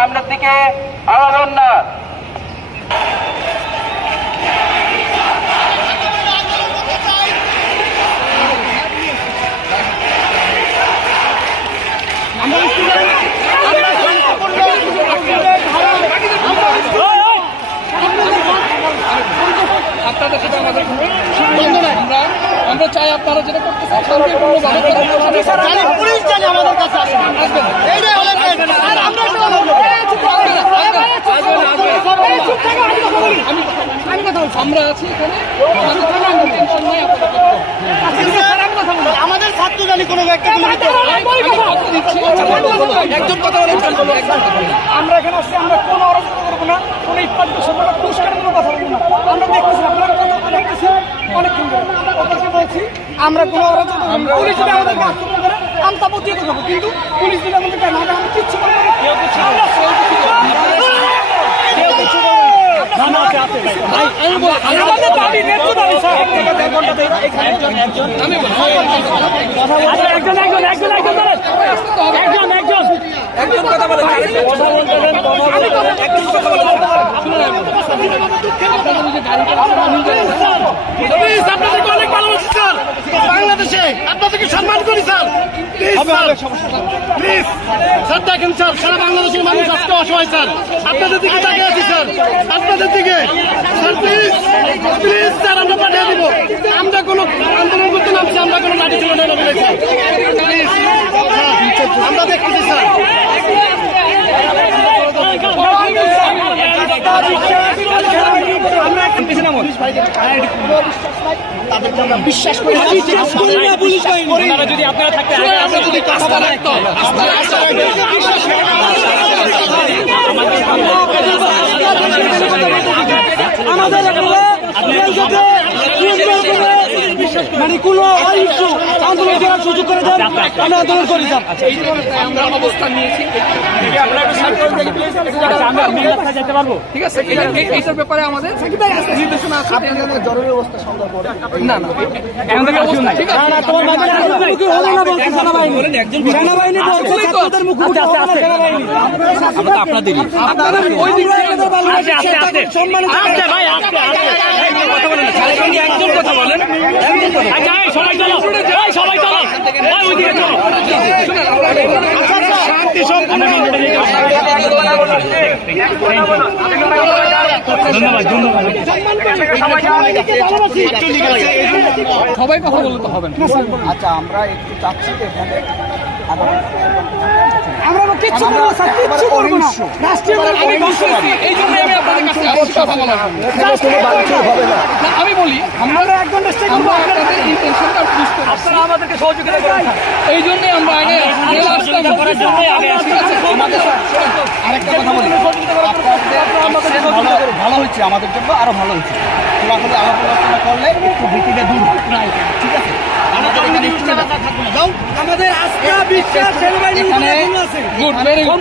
সামনের দিকে আগাবেন না। আপনাদের সাথে আমাদের বন্ধ নাই। আমরা চাই আপনারা যেটা করতেছেন শান্তিপূর্ণভাবে আমরা আছি এখানে, আমাদের ছাত্র জানি কোনো ব্যক্তি একজন কথা বলে আমরা এখানে আসছি, আমরা কোনো অরাজকতা করবো না, কোনো ইফতার পুরস্কারের কোনো কথা বলবো না। আমরা দেখতেছি আপনারা কথা দেখতেছি অনেকক্ষণ ধরে ওদেরকে বলছি আমরা কোনো অরাজকতা করবো না। পুলিশ যদি আমাদেরকে আক্রমণ করে আমি তা প্রতিহত করবো, কিন্তু পুলিশ যদি আমাদেরকে না দেয় আমি কিচ্ছু করবো না। বাংলাদেশে আপনাদেরকে সম্মান করি স্যার, প্লিজ স্যার দেখেন স্যার, সারা বাংলাদেশের মানুষ আজকে অসহায় স্যার, আপনাদের দিকে তাকিয়ে আছি স্যার, আপনাদের দিকে স্যার, প্লিজ প্লিজ স্যার, আমরা পাঠিয়ে দিব। আমরা কোনো আন্দোলন করতে নামছি, আমরা কোনো লাঠি ছিল না বলেছি, প্লিজ আমরা দেখতেছি স্যার। বিশ্বাস করি যদি আপনারা থাকতে আমরা যদি কাজটা রাখতো মানে কোনো আন্দোলন করার সুযোগ করে দেন, আমরা আন্দোলন করি স্যার। আমরা অবস্থান নিয়েছি, যেতে পারবো, ঠিক আছে। এইটার ব্যাপারে আমাদের নির্দেশনা আছে। জরুরি অবস্থা না না ঠিক আছে, আপনাদেরই আপনাদের ওই দিক থেকে একজন কথা বলেন, সবাই চলো, সবাই চলো, শান্তি সম্পন্ন। ধন্যবাদ ধন্যবাদ। সবাই কথা বলতে তো হবে না। আচ্ছা, আমরা একটু চাচ্ছি এখানে আমরা কিচ্ছু করবো না, কিচ্ছু করবো না। রাষ্ট্রীয় এই জন্য আমি আপনাদের কাছে আসছি কথা বলার জন্য। না, আমি বলি আমরা এক ঘন্টা স্টে করবো, আপনাদের ইন্টেনশনটা বুঝতে পারছি। আপনারা আমাদেরকে সহযোগিতা করেন। এই জন্য আমরা আগে আরেকটা কথা বলি, ভালো হচ্ছে, আমাদের জন্য আরো ভালো হচ্ছে। খোলাখুলি আলাপ আলোচনা করলে একটু ভীতিটা দূর হয়, ঠিক আছে। আমাদের আস্থা বিশ্বাস সেনাবাহিনীর আছে। Good, very good.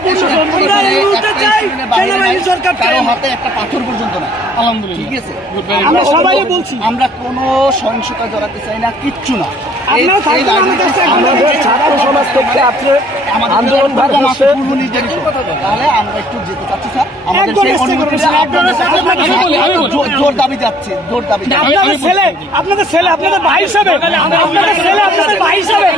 কারো হাতে একটা পাথর পর্যন্ত না, আলহামদুলিল্লাহ, ঠিক আছে। আমরা সবাই বলছি আমরা কোনো সহিংসতা জড়াতে চাই না, কিচ্ছু না। আমাদের ছাত্র সমাজ থেকে আপনি আন্দোলন পূর্ব নির্ধারিত, তাহলে আমরা একটু যেতে চাচ্ছি স্যার, আমাদের সেই অনুমতিটা জোর দাবি যাচ্ছে, জোর দাবি। আপনাদের ছেলে আপনাদের ভাই হিসাবে, আপনাদের ছেলে আপনাদের ভাই হিসাবে